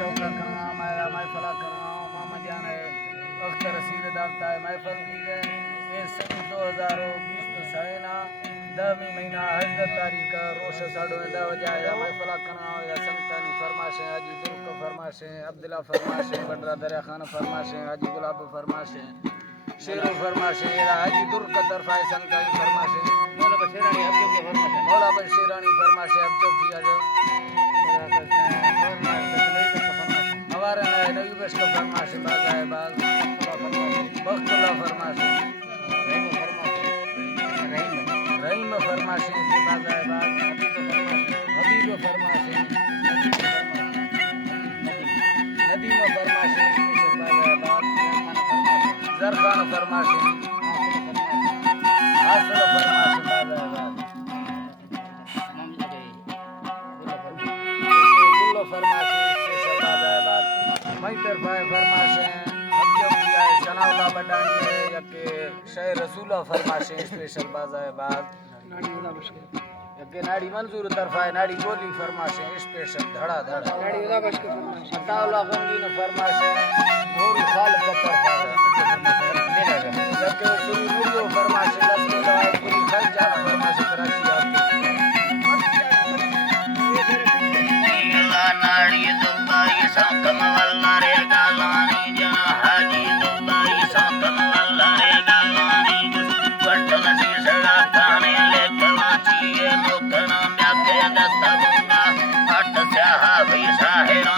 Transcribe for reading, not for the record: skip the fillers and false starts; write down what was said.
टोका करना माया महफला करना मामा जान है अख्तर रसीद दावता है महफल की है ये सन 2020 तो सैना 10वीं महीना हजरत तारीख रोश 10:30 बजे महफला करना या संतानी फरमाशें हाजी दुर्ग फरमाशें अब्दुल्ला फरमाशें बडरा दरिया खान फरमाशें हाजी गुलाब फरमाशें शेरों फरमाशें हाजी दुर्ग का तरफ है संतानी फरमाशें मौला बशीरानी अब जो की फरमाशें मौला बशीरानी फरमाशें अब जो किया जो हमारे नबी बश का फरमाशें बाज़ है बाज़ बख्तुल्ला फरमाशें रहीम फरमाशें के बाज़ है बाज़ हबीब फरमाशें नदीम फरमाशें स्पेशल बाज़ है बाज़ जरखान फरमाशें हासिल फरमाशें बाज़ है बाज़ गुल्लो फरमाशें स्पेशल बाज़ है बाज़ मैतर भाई फरमाशें हब्जो किया है सनाउल्ला बटानी है यके शहर रसूला फरमाशें स्पेशल बाज़ है बाज़ यके नाड़ी मंजूर तरफा है नाड़ी गोली फरमाशें स्पेशल धड़ा धड़ा अताउल्ला गंगीन फरमाशें गोरी खाल का तरफा है यके सुरी मुड़ियो फरमाशें लस्कोला है पूरी खर्चा फरमाशें कराची आपके नाड़ी दुबाई साकम वल्ला रे गालानी जना हाजी दुबाई साकम वल्ला रे गालानी पटल सी सड़ा काने ले कलाची ये लोकना म्याके दस्तबुंगा हट स्याहा भी साहिर